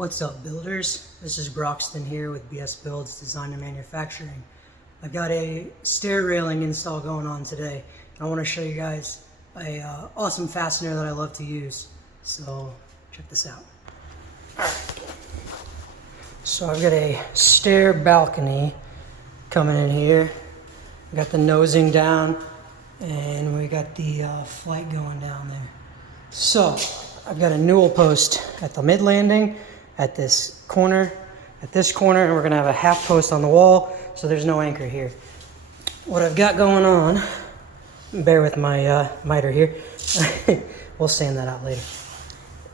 What's up, builders? This is Broxton here with BS Builds Design and Manufacturing. I've got a stair railing install going on today. I want to show you guys a awesome fastener that I love to use. So check this out. Alright. So I've got a stair balcony coming in here. We got the nosing down and we got the flight going down there. So I've got a newel post at the mid landing, at this corner, and we're gonna have a half post on the wall, so there's no anchor here. What I've got going on, bear with my miter here, we'll sand that out later.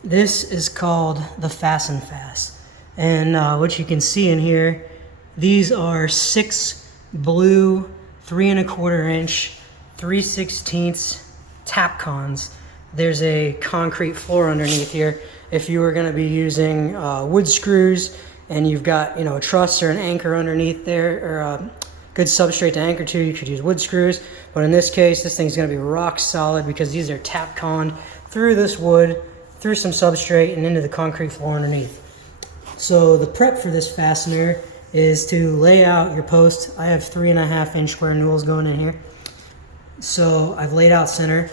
This is called the Fasten Fast, and what you can see in here, these are 6 blue 3 1/4 inch 3/16 Tapcons. There's a concrete floor underneath here. If you were going to be using wood screws and you've got, a truss or an anchor underneath there, or a good substrate to anchor to, you could use wood screws. But in this case, this thing's going to be rock solid because these are Tapconed through this wood, through some substrate, and into the concrete floor underneath. So the prep for this fastener is to lay out your post. I have 3 1/2 inch square newels going in here. So I've laid out center.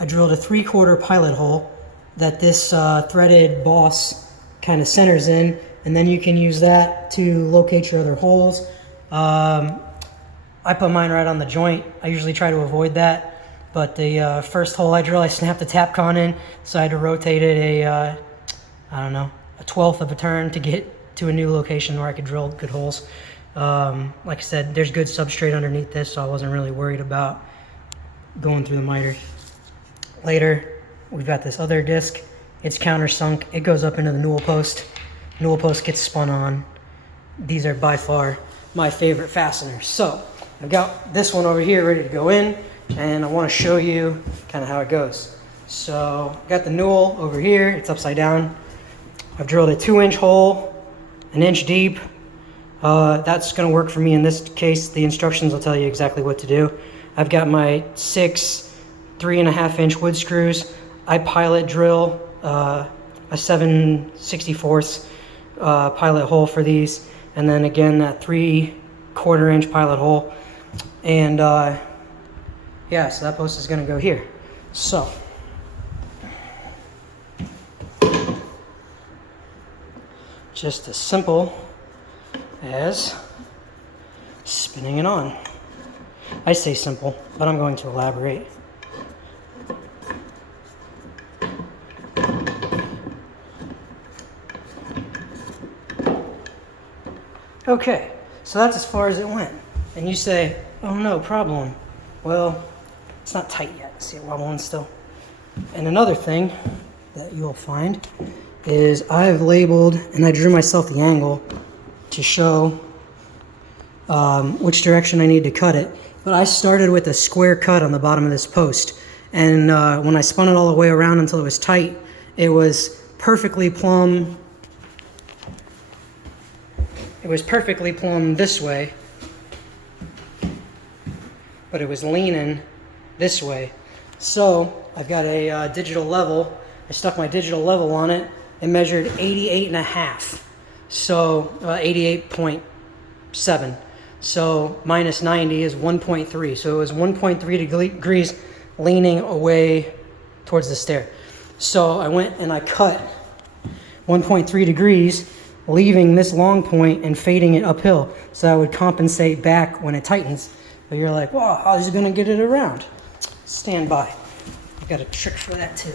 I drilled a 3/4 pilot hole that this threaded boss kind of centers in, and then you can use that to locate your other holes. I put mine right on the joint. I usually try to avoid that, but the first hole I drill, I snapped the Tapcon in, so I had to rotate it a 1/12 of a turn to get to a new location where I could drill good holes. Like I said, there's good substrate underneath this, so I wasn't really worried about going through the miter. Later, we've got this other disc. It's countersunk. It goes up into the newel post. Newel post gets spun on. These are by far my favorite fasteners. So I've got this one over here ready to go in, and I want to show you kind of how it goes. So I've got the newel over here. It's upside down. I've drilled a 2-inch hole, 1 inch deep. That's going to work for me in this case. The instructions will tell you exactly what to do. I've got my 6 3 1/2 inch wood screws. I pilot drill a 7/64 pilot hole for these, and then again that 3/4 inch pilot hole, and yeah, so that post is going to go here. So just as simple as spinning it on. I say simple, but I'm going to elaborate. Okay, so that's as far as it went. And you say, oh, no problem. Well, it's not tight yet. See it wobbling still? And another thing that you'll find is I've labeled, and I drew myself the angle to show which direction I need to cut it. But I started with a square cut on the bottom of this post. And when I spun it all the way around until it was tight, it was perfectly plumb. It was perfectly plumb this way, but it was leaning this way. So I've got a digital level. I stuck my digital level on it. It measured 88.5, so 88.7. So minus 90 is 1.3. So it was 1.3 degrees leaning away towards the stair. So I went and I cut 1.3 degrees, leaving this long point and fading it uphill, so that would compensate back when it tightens. But you're like, wow, how is it going to get it around? Stand by. I've got a trick for that too.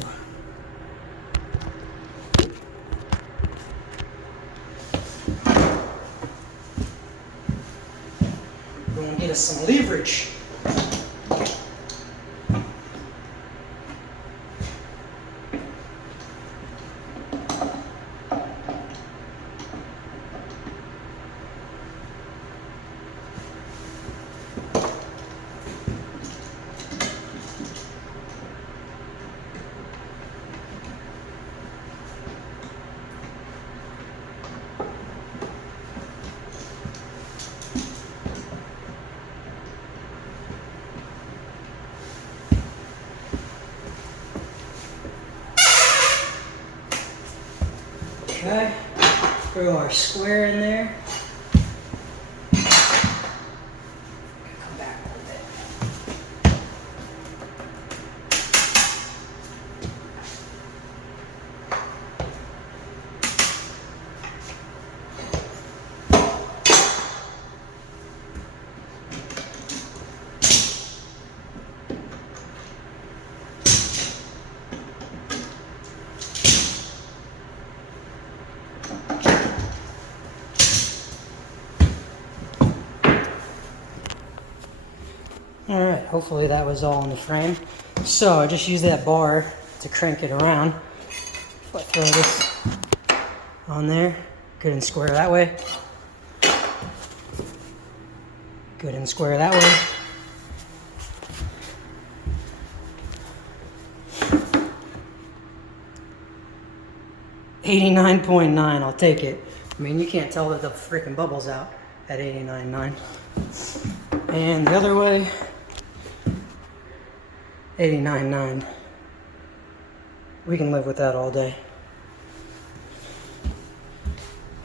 We're going to get us some leverage. Okay. Throw our square in there. Come back a little bit. All right, hopefully that was all in the frame. So I just use that bar to crank it around. If I throw this on there, good and square that way. Good and square that way. $89.9, I'll take it. I mean, you can't tell that the freaking bubble's out at $89.9. And the other way, $89.9. We can live with that all day.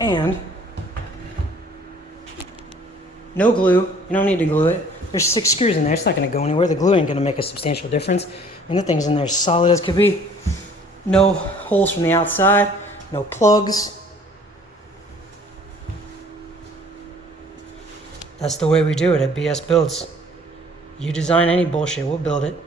And no glue. You don't need to glue it. There's 6 screws in there. It's not going to go anywhere. The glue ain't going to make a substantial difference. I mean, the thing's in there solid as could be. No holes from the outside. No plugs. That's the way we do it at BS Builds. You design any bullshit, we'll build it.